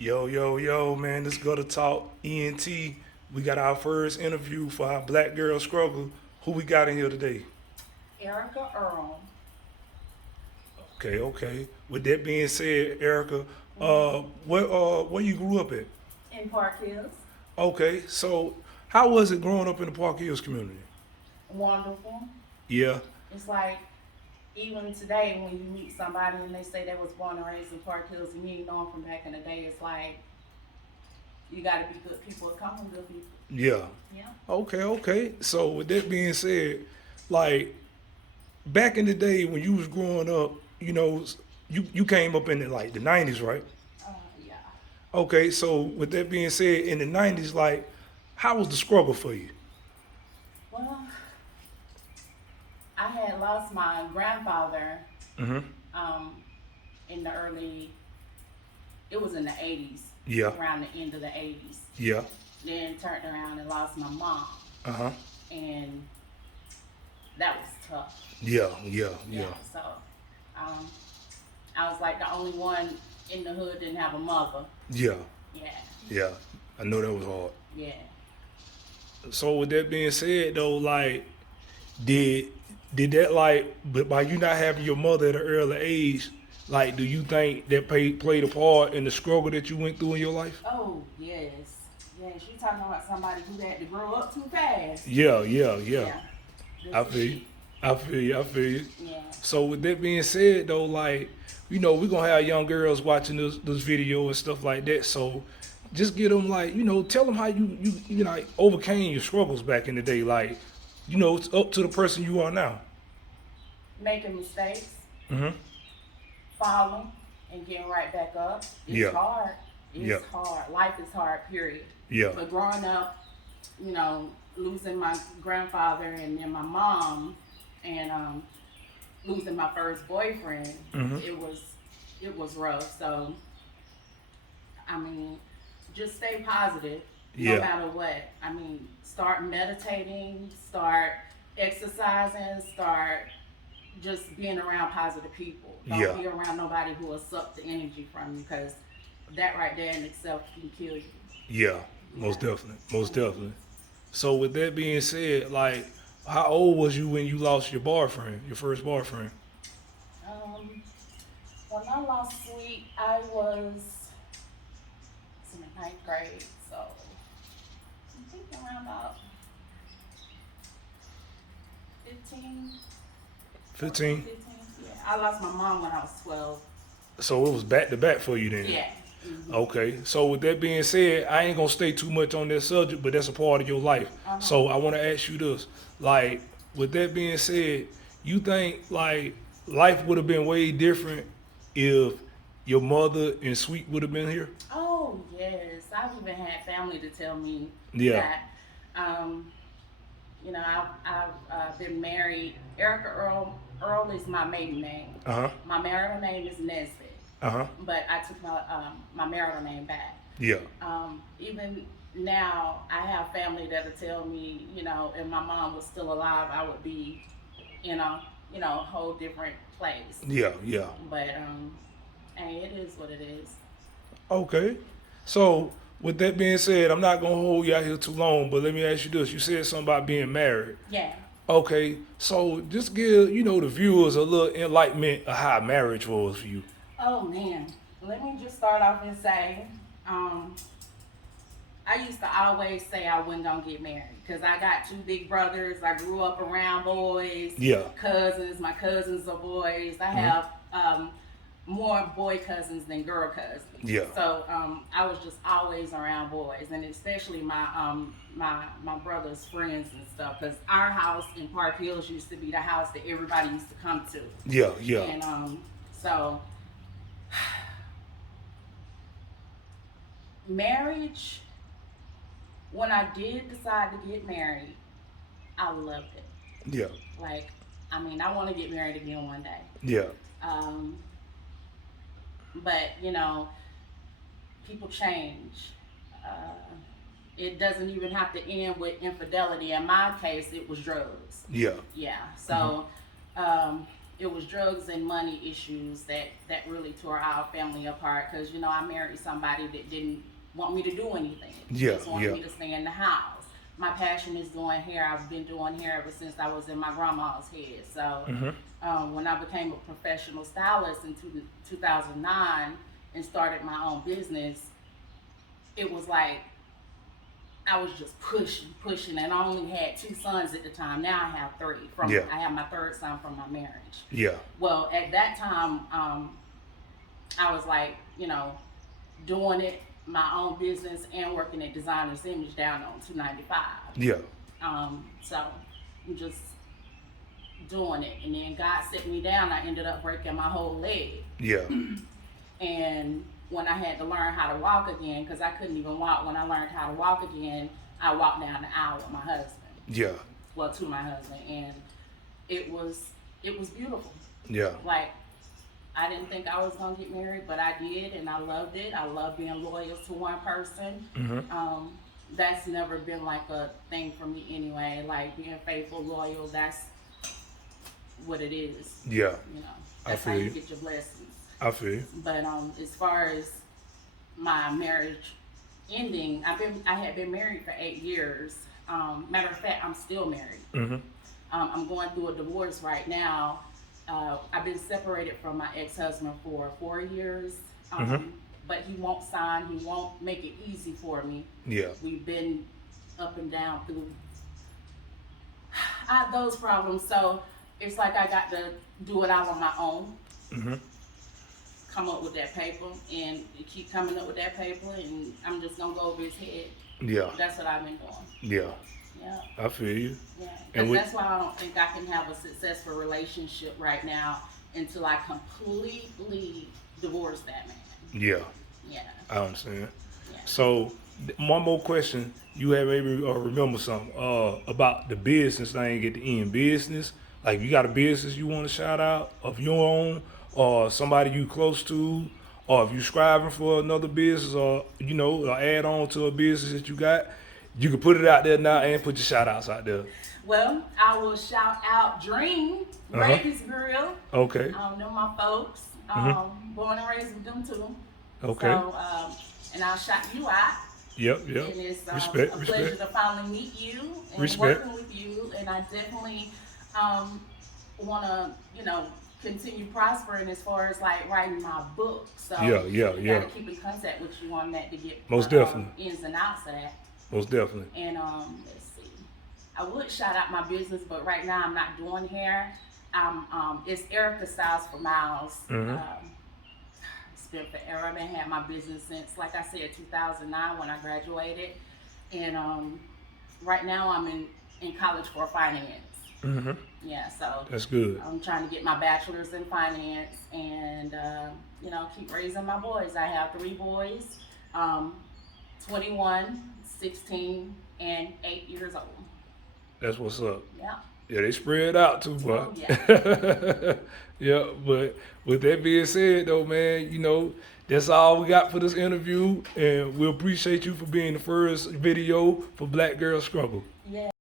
Yo, yo, yo, man, let's go to talk ENT. We got our first interview for our Black Girl Struggle. Who we got in here today? Erika Earl. Okay, okay. With that being said, Erica, where you grew up at? In Park Hills. Okay, so how was it growing up in the Park Hills community? Wonderful. Yeah, It's like even today when you meet somebody and they say they was born and raised in Park Hills and you ain't know them from back in the day, it's like you gotta be good people to come from good people. yeah. Yeah. Okay, okay. So with that being said, like back in the day when you was growing up, you came up in the 90s, right? Yeah. Okay, so with that being said, in the '90s, like, how was the struggle for you? Well, I had lost my grandfather Mm-hmm. um, in the early, it was in the 80s, Yeah, around the end of the 80s. yeah, Then turned around and lost my mom. uh-huh, And that was tough. yeah, yeah, Yeah, yeah, so um, I was like the only one in the hood didn't have a mother. yeah, Yeah, yeah. I know that was hard. yeah. So with that being said, though, like, did did that but by you not having your mother at an early age, like, do you think that played a part in the struggle that you went through in your life? Oh yes, yes. You talking about somebody who had to grow up too fast? Yeah, yeah, yeah. Yeah, this I is feel you. she. I feel you. I feel you. Yeah. So with that being said, though, like, we're gonna have young girls watching this video and stuff like that. So just get them, like, tell them how you overcame your struggles back in the day. Like, it's up to the person you are now. Making mistakes, Hmm. falling, and getting right back up. It's Yeah. hard. Yeah. It's hard. Life is hard. Period. Yeah. But growing up, losing my grandfather and then my mom, and losing my first boyfriend, Hmm. it was rough. So I mean, just stay positive no Yeah. matter what. I mean, start meditating, start exercising, start just being around positive people. Yeah. Don't be around nobody who will suck the energy from you, because that right there in itself can kill you. Yeah. Most Yeah. definitely. Most definitely. So with that being said, like, how old was you when you lost your boyfriend, your first boyfriend? Um, when I lost Sweet, I was in the ninth grade, so I think around about 15, 14, 15. 15. Yeah, I lost my mom when I was 12. So it was back to back for you then. Yeah. Hmm. Okay, so with that being said, I ain't gonna stay too much on that subject, but that's a part of your life. Uh-huh. So I want to ask you this: like, with that being said, you think like life would have been way different if your mother and Sweet would have been here? Oh, yes. I've even had family to tell me Yeah. that. Um, I've been married. Erica Earl is my maiden name. Uh huh. My marital name is Nesbitt, Uh huh. but I took my marital name back. Yeah. Even now, I have family that'll tell me, if my mom was still alive, I would be in a whole different place. Yeah. Yeah. But hey, it is what it is. Okay. So with that being said, I'm not gonna hold you out here too long, but let me ask you this: you said something about being married. Yeah. Okay, so just give the viewers a little enlightenment of how marriage was for you. Oh man, let me just start off and say, um, I used to always say I wasn't gonna get married because I got two big brothers. I grew up around boys, Yeah. cousins. My cousins are boys. I have more boy cousins than girl cousins. Yeah. So I was just always around boys, and especially my brother's friends and stuff. Because our house in Park Hills used to be the house that everybody used to come to, Yeah, yeah, and so marriage. When I did decide to get married, I loved it. yeah, Like, I mean, I want to get married again one day. yeah, Um, but people change. Uh, it doesn't even have to end with infidelity. In my case, it was drugs. yeah, Yeah. So, um, it was drugs and money issues that really tore our family apart. Because I married somebody that didn't want me to do anything. Yeah, Just wanted yeah. me to stay in the house. My passion is doing hair. I've been doing hair ever since I was in my grandma's head. So when I became a professional stylist in 2009 and started my own business, it was like I was just pushing, and I only had 2 sons at the time. Now I have 3. Yeah. I have my 3rd son from my marriage. Yeah. Well, at that time, I was like, doing it my own business and working at Designer's Image down on 295. Yeah. So I'm just doing it, and then God set me down. I ended up breaking my whole leg. Yeah. And when I had to learn how to walk again, because I couldn't even walk, when I learned how to walk again, I walked down the aisle with my husband. Yeah. Well, to my husband, and it was beautiful. Yeah. Like, I didn't think I was gonna get married, but I did, and I loved it. I love being loyal to one person. That's never been like a thing for me anyway. Like being faithful, loyal. That's what it is. Yeah. That's how you get your blessings. I feel you. But as far as my marriage ending, I had been married for 8 years. Matter of fact, I'm still married. I'm going through a divorce right now. I've been separated from my ex-husband for 4 years, but he won't sign. He won't make it easy for me. Yeah. We've been up and down through those problems, so it's like I got to do it all on my own. Come up with that paper and keep coming up with that paper, and I'm just gonna go over his head. Yeah. That's what I've been doing. Yeah. Yeah. I feel you. Yeah. And And that's why I don't think I can have a successful relationship right now until I completely divorce that man. Yeah. Yeah. I understand. Yeah. So, one more question. You have maybe remember something about the business thing at the end. Business, like you got a business you want to shout out of your own, or somebody you close to, or if you striving for another business, or or add on to a business that you got, you can put it out there now and put your shout outs out there. Well, I will shout out Dream, Raven's Grill. Okay. They're my folks. Born and raised with them too. Okay. So, and I'll shout you out. Yep. And it's Respect. a pleasure to finally meet you and Respect. working with you. And I definitely want to, continue prospering as far as like writing my book. So Yeah. gotta keep in contact with you on that to get Most definitely. ins and outs of that. Most definitely. And let's see, I would shout out my business, but right now I'm not doing hair. It's Erika Styles for Miles. It's been forever. I've been had my business since, like I said, 2009 when I graduated, and right now I'm in college for finance. Yeah, so That's good. I'm trying to get my bachelor's in finance and keep raising my boys. I have 3 boys, 21, 16, and 8 years old. That's what's up. Yeah. Yeah, they spread out too, bro. Oh, yeah. Yeah, but with that being said, though, man, that's all we got for this interview, and we appreciate you for being the first video for Black Girl Struggle. Yeah.